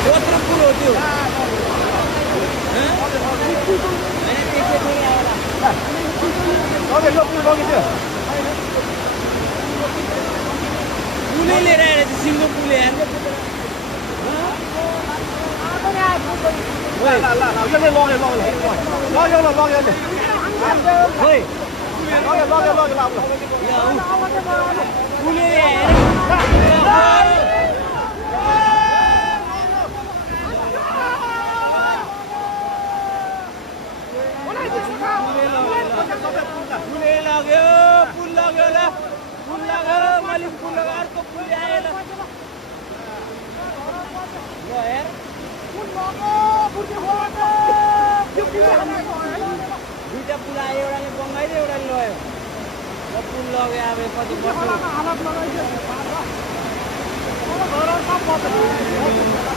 कत्रो पुल हो त्यो पुलै लिएर आएर चाहिँ सिङ्गो पुल यार दुईटा पुल आयो एउटाले बङ्गाइदियो एउटाले लयो र पुल लग्यो अब कति वर्ष